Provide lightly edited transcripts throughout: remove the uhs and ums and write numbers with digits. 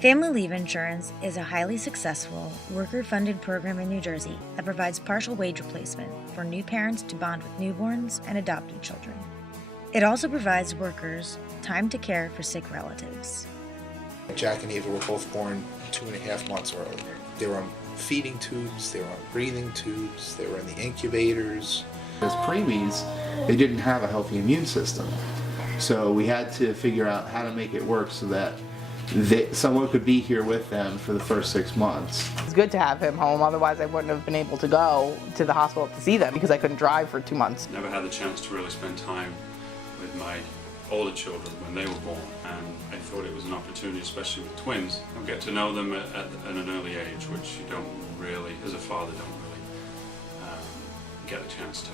Family Leave Insurance is a highly successful, worker-funded program in New Jersey that provides partial wage replacement for new parents to bond with newborns and adopted children. It also provides workers time to care for sick relatives. Jack and Eva were both born 2.5 months early. They were on feeding tubes, they were on breathing tubes, they were in the incubators. As preemies, they didn't have a healthy immune system. So we had to figure out how to make it work so that someone could be here with them for the first 6 months. It's good to have him home, otherwise I wouldn't have been able to go to the hospital to see them because I couldn't drive for 2 months. Never had the chance to really spend time with my older children when they were born, and I thought it was an opportunity, especially with twins, to get to know them at an early age, which you don't really, as a father, don't really get a chance to.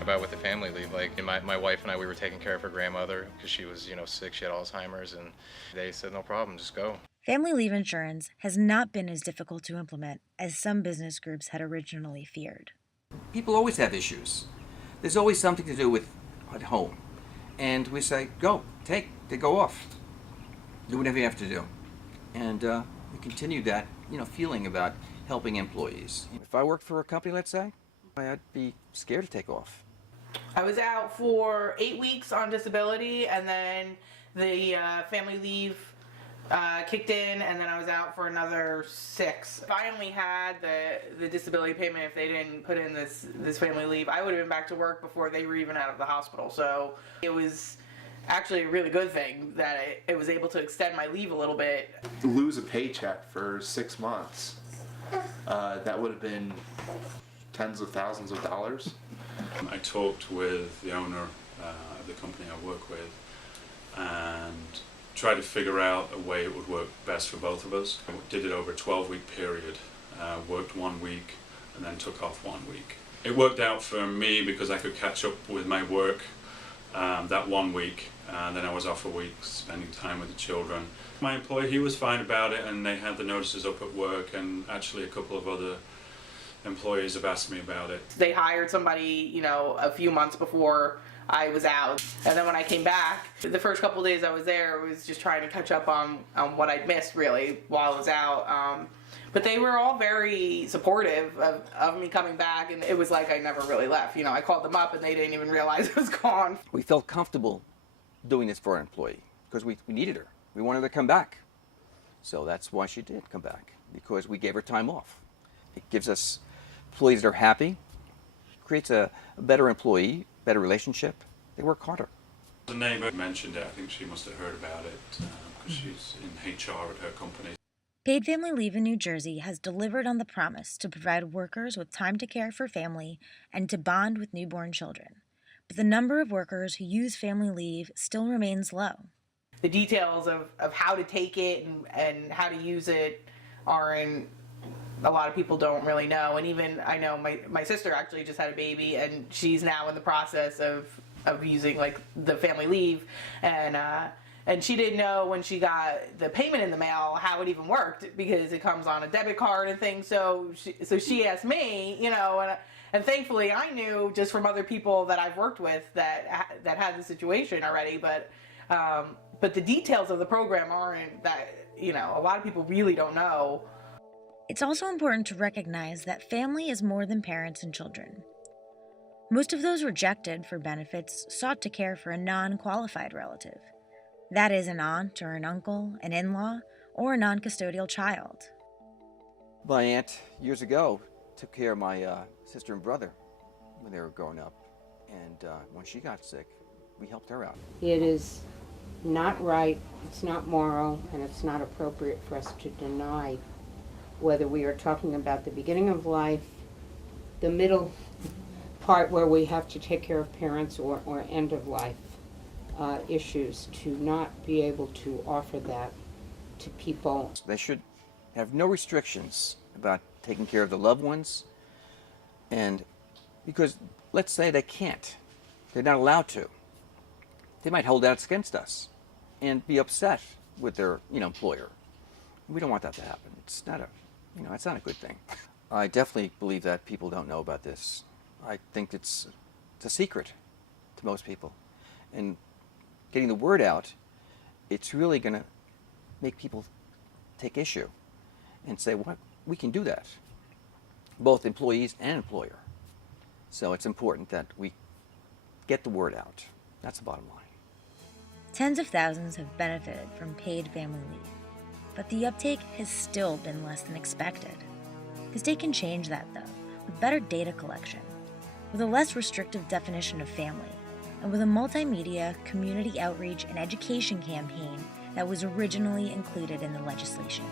About with the family leave, like my wife and I, we were taking care of her grandmother because she was, sick, she had Alzheimer's, and they said, no problem, just go. Family Leave Insurance has not been as difficult to implement as some business groups had originally feared. People always have issues. There's always something to do with at home. And we say, go, they go off. Do whatever you have to do. And we continue that, feeling about helping employees. If I worked for a company, let's say, I'd be scared to take off. I was out for 8 weeks on disability, and then the family leave kicked in, and then I was out for another 6. If I only had the disability payment, if they didn't put in this family leave, I would have been back to work before they were even out of the hospital. So it was actually a really good thing that it was able to extend my leave a little bit. Lose a paycheck for 6 months, that would have been tens of thousands of dollars. I talked with the owner of the company I work with and tried to figure out a way it would work best for both of us. I did it over a 12-week period, worked 1 week and then took off 1 week. It worked out for me because I could catch up with my work that 1 week, and then I was off a week spending time with the children. My employee, he was fine about it, and they had the notices up at work, and actually a couple of other employees have asked me about it. They hired somebody, a few months before I was out. And then when I came back, the first couple of days I was there, I was just trying to catch up on what I'd missed, really, while I was out. But they were all very supportive of me coming back, and it was like I never really left. I called them up, and they didn't even realize I was gone. We felt comfortable doing this for our employee because we needed her. We wanted her to come back. So that's why she did come back, because we gave her time off. It gives us employees that are happy, creates a better employee, better relationship. They work harder. The neighbor mentioned it. I think she must have heard about it because she's in HR at her company. Paid Family Leave in New Jersey has delivered on the promise to provide workers with time to care for family and to bond with newborn children. But the number of workers who use family leave still remains low. The details of how to take it and how to use it a lot of people don't really know. And even I know my sister actually just had a baby, and she's now in the process of using the family leave, and she didn't know when she got the payment in the mail how it even worked, because it comes on a debit card and things. So she asked me, and thankfully I knew just from other people that I've worked with that had the situation already. But the details of the program aren't that, a lot of people really don't know. It's also important to recognize that family is more than parents and children. Most of those rejected for benefits sought to care for a non-qualified relative. That is an aunt or an uncle, an in-law, or a non-custodial child. My aunt, years ago, took care of my sister and brother when they were growing up. And when she got sick, we helped her out. It is not right, it's not moral, and it's not appropriate for us to deny whether we are talking about the beginning of life, the middle part where we have to take care of parents, or end of life issues, to not be able to offer that to people. They should have no restrictions about taking care of the loved ones, and because let's say they can't, they're not allowed to, they might hold out against us and be upset with their employer. We don't want that to happen. It's not it's not a good thing. I definitely believe that people don't know about this. I think it's a secret to most people. And getting the word out, it's really going to make people take issue and say, what, we can do that, both employees and employer. So it's important that we get the word out. That's the bottom line. Tens of thousands have benefited from paid family leave, but the uptake has still been less than expected. The state can change that, though, with better data collection, with a less restrictive definition of family, and with a multimedia, community outreach, and education campaign that was originally included in the legislation.